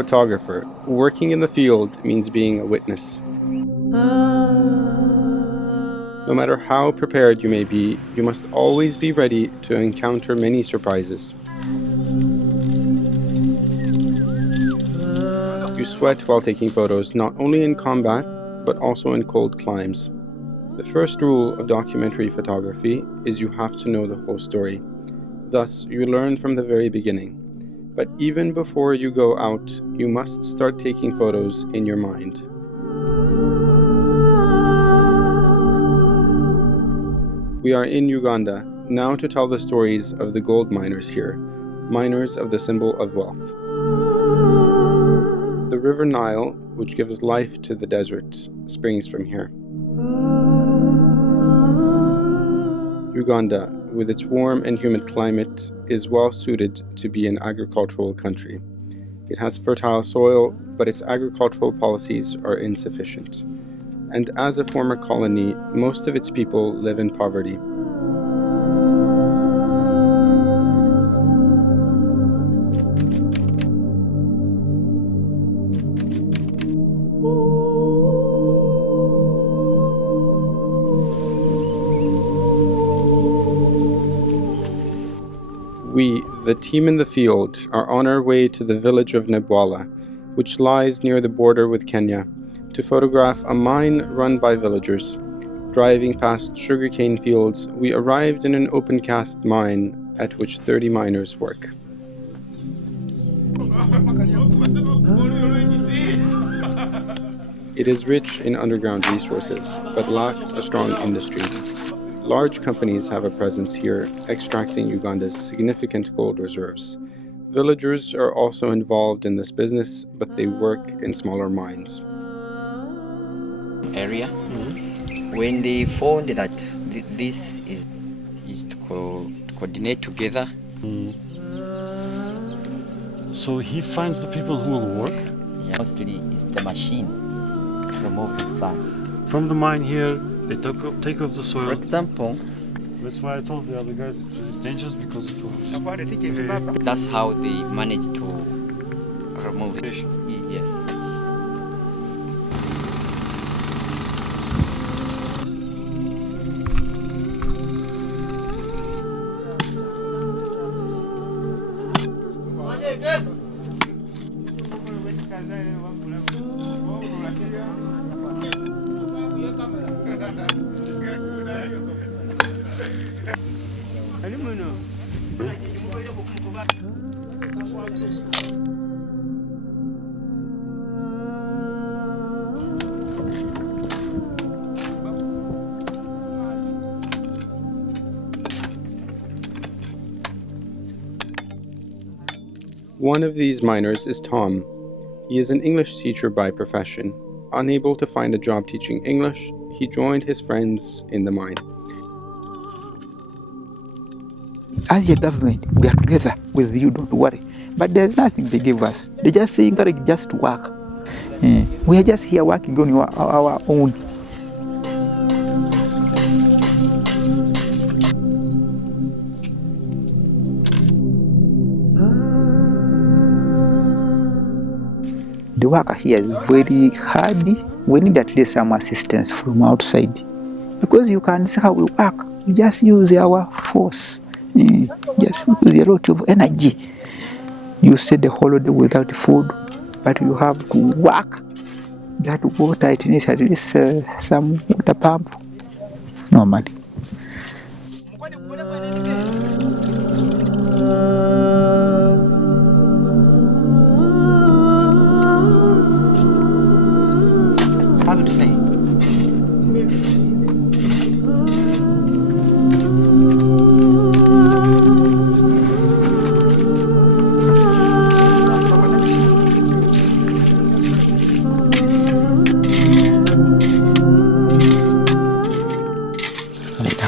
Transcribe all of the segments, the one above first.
photographer, working in the field means being a witness. No matter how prepared you may be, you must always be ready to encounter many surprises. You sweat while taking photos, not only in combat, but also in cold climes. The first rule of documentary photography is you have to know the whole story. Thus, you learn from the very beginning. But even before you go out, you must start taking photos in your mind. We are in Uganda, now to tell the stories of the gold miners here, miners of the symbol of wealth. The River Nile, which gives life to the desert, springs from here. Uganda, with its warm and humid climate, is well suited to be an agricultural country. It has fertile soil, but its agricultural policies are insufficient. And as a former colony, most of its people live in poverty. We, the team in the field, are on our way to the village of Nebwala, which lies near the border with Kenya, to photograph a mine run by villagers. Driving past sugarcane fields, we arrived in an open-cast mine at which 30 miners work. It is rich in underground resources, but lacks a strong industry. Large companies have a presence here, extracting Uganda's significant gold reserves. Villagers are also involved in this business, but they work in smaller mines. Area. When they found that this is to coordinate together. So he finds the people who will work? Yeah. Mostly it's the machine to remove the sand. From the mine here, they take off the soil. For example, that's why I told the other guys it was dangerous because it was. That's how they manage to remove it. Yes. One of these miners is Tom. He is an English teacher by profession. Unable to find a job teaching English, he joined his friends in the mine. As a government, we are together with you, don't worry. But there's nothing they give us. They just say encourage just to work. We are just here working on our own. The work here is very hard. We need at least some assistance from outside. Because you can see how we work. We just use our force. Just use a lot of energy. You stay the whole day without food, but you have to work. That water, it needs at least some water pump. Normally. How to say?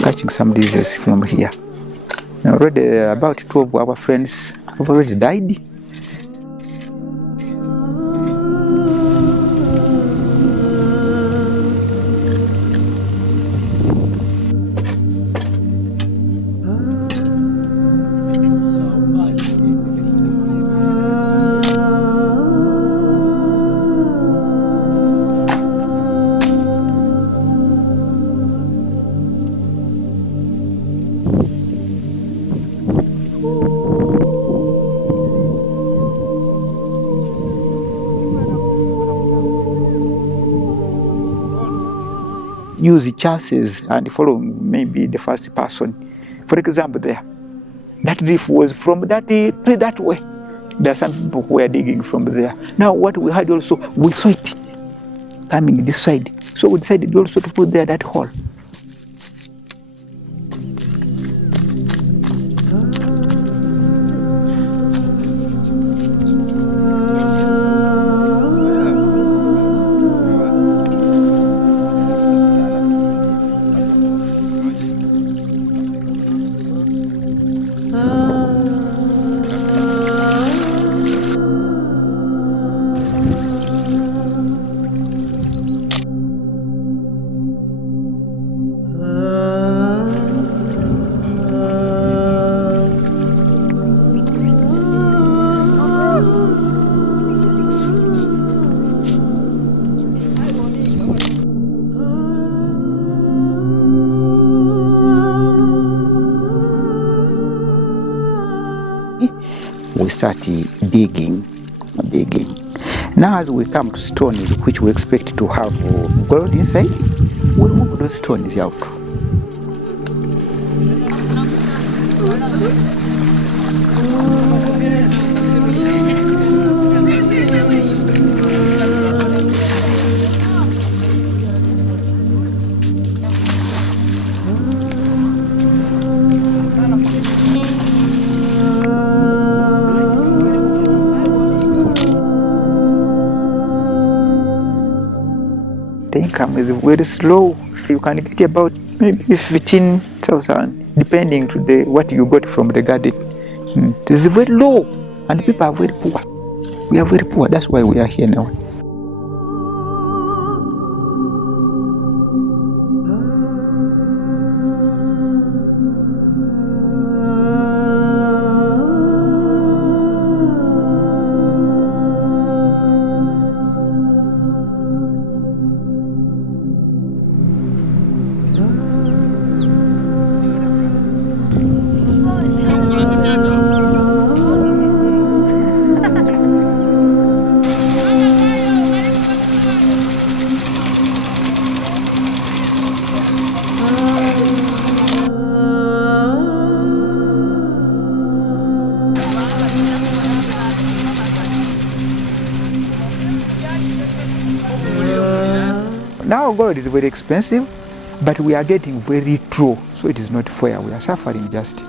Catching some diseases from here. Already about 12 of our friends have already died. use the chances and follow maybe the first person. For example, there, that reef was from that tree that way. There are some people who were digging from there. Now what we had also, we saw it coming this side. So we decided also to put there that hole. We start digging. Now as we come to stones which we expect to have gold inside, we remove those stones out. The income is very slow. You can get about maybe 15,000 depending to what you got from the garden. It is very low and people are very poor. We are very poor, that's why we are here now. Now gold is very expensive, but we are getting very true, so it is not fair. We are suffering just.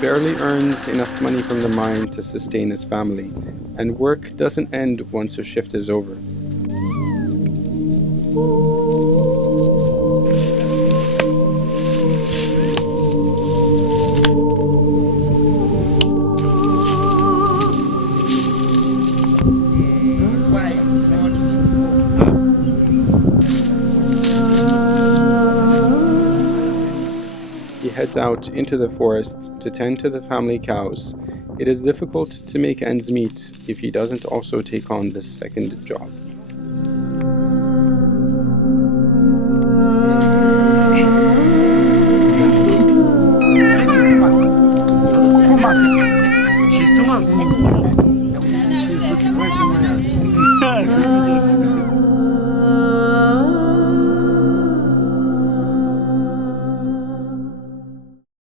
Barely earns enough money from the mine to sustain his family, and work doesn't end once a shift is over. He heads out into the forest to tend to the family cows. It is difficult to make ends meet if he doesn't also take on this second job. She's 2 months.